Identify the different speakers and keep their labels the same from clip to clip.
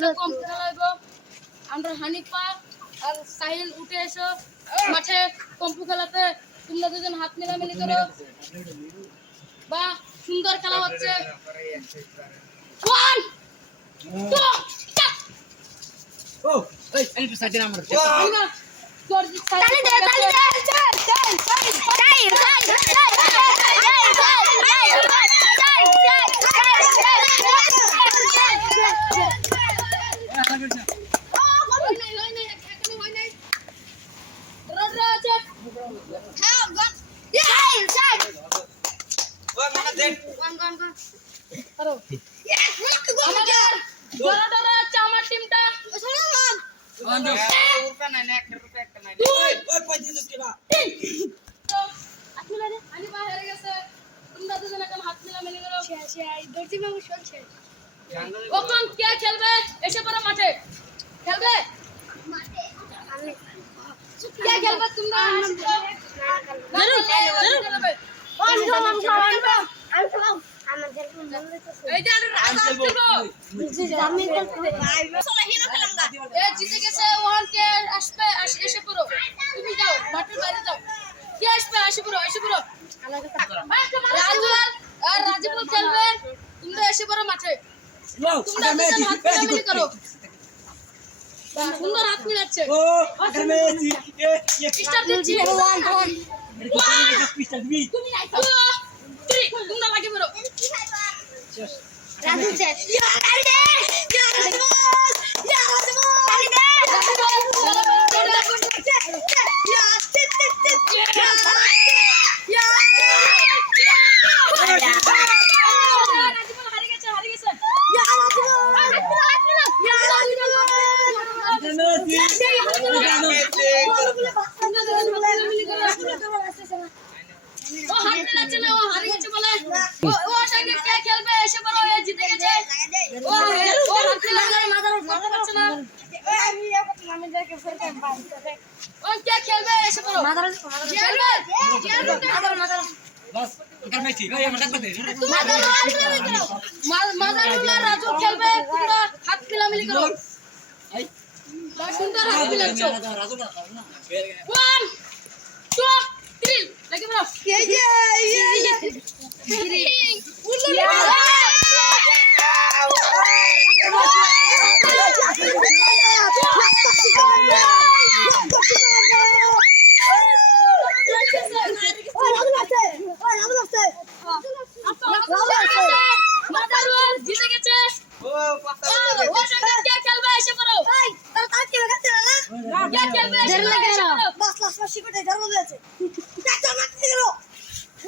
Speaker 1: একটা কম আমরা হানিফা আর সাহিল উঠে এসো মাঠে কম্পু খেলাতে তোমরা দুজন হাত মিলামিলি করো বা সুন্দর খেলা হচ্ছে ওয়ান টু
Speaker 2: ও এই এই সাইডে আমার
Speaker 1: তোর
Speaker 3: দে তালি দে
Speaker 1: আমার টিমটা গেছে। তোমরা দুজন এখন হাত করো। কখন কে খেলবে? এসে পড়ো মাঠে। খেলবে? কে খেলবে তোমরা জরুর জরুর খেলবে এই যে রাজা এ জিতে গেছে ওখান কে আসবে এসে পড়ো তুমি যাও মাঠের বাইরে যাও কে আসবে এসে পড়ো এসে পড়ো রাজুল আর রাজিবুল খেলবে তোমরা এসে পড়ো মাঠে তোমরা দুজন হাত মিলামিলি করো সুন্দর হাত মিলাচ্ছে
Speaker 2: ও
Speaker 1: স্টার্ট দিচ্ছি তুমি আইছো থ্রি তোমরা লাগে পড়ো রাজিবুল হারিয়ে গেছে হারিয়ে গেছে ও হাত মিলাচ্ছে না ও হারিয়ে গেছে বলে ও ও সঙ্গে কে খেলবে এসে বলো ও জিতে গেছে ও ও হাত মিলাচ্ছে মাথার মাথা পাচ্ছে না ও কে খেলবে এসে বলো খেলবে
Speaker 2: বাস ওটা মেসি ওই আমার ডাক দে
Speaker 1: মাদারুল্লাহ রাজু খেলবে তোমরা হাত মিলামিলি করো
Speaker 2: এই
Speaker 1: সুন্দর হাত মিলাচ্ছ
Speaker 2: রাজু না
Speaker 1: ওয়ান টু থ্রি লাগে বলো মাদারুল জিতে গেছে ও ও সঙ্গে কে খেলবে এসে পড়ো কে খেলবে এসে পড়ো এসে পড়ো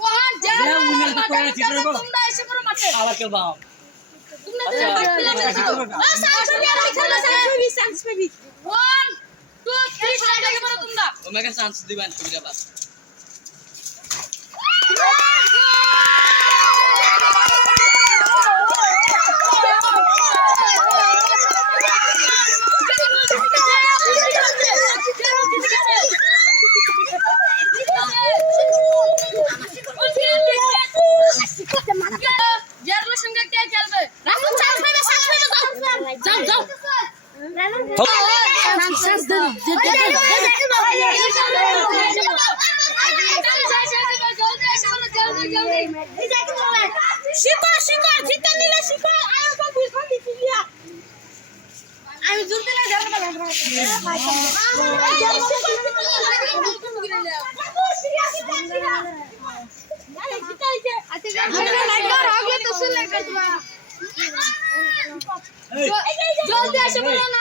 Speaker 1: ওহান যা
Speaker 2: যা, উনি একটা করে ঠিক
Speaker 1: তোমরা এসে পড়ো মাঠে।
Speaker 2: আবার খেলবা
Speaker 1: তোমরা দুজন হাত মিলামিলি করো ও সাউন্ড দিয়ে খেলো ওয়ান টু থ্রি স্টার্ট লাগে তোমরা।
Speaker 2: ওমেগা চান্স দিবেন তুমি বাস
Speaker 1: জারুলের সঙ্গে কে খেলবে যাও যাও
Speaker 3: শিকড় শিকড় জিতে নিলে শিকড় আর তো বিলকুল দিতে দিয়া আমি জুলতে না যাব না
Speaker 1: জলদি এসে পড়ো না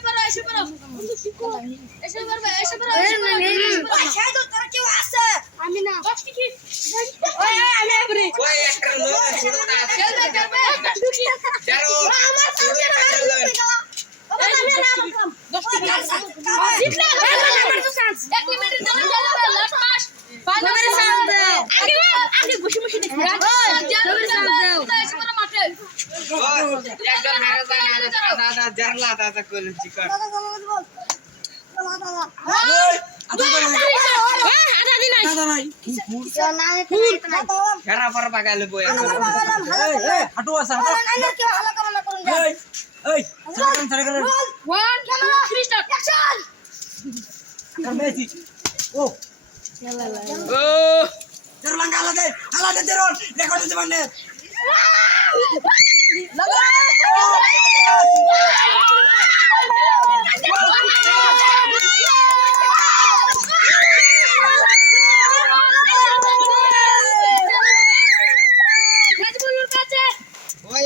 Speaker 1: এসে পারো এসে পারো এসে পারবে এসে পারো এসে পারো খেয়ে তো তোরা কেউ আছে?
Speaker 3: আমি না।
Speaker 1: ওই আমি
Speaker 4: ওই একটা লোক ছোট না
Speaker 1: খেলবে। খেলবে
Speaker 3: আমার
Speaker 4: দাদা জানলা দাদা
Speaker 1: করেছি কর
Speaker 3: হাঁটু আছে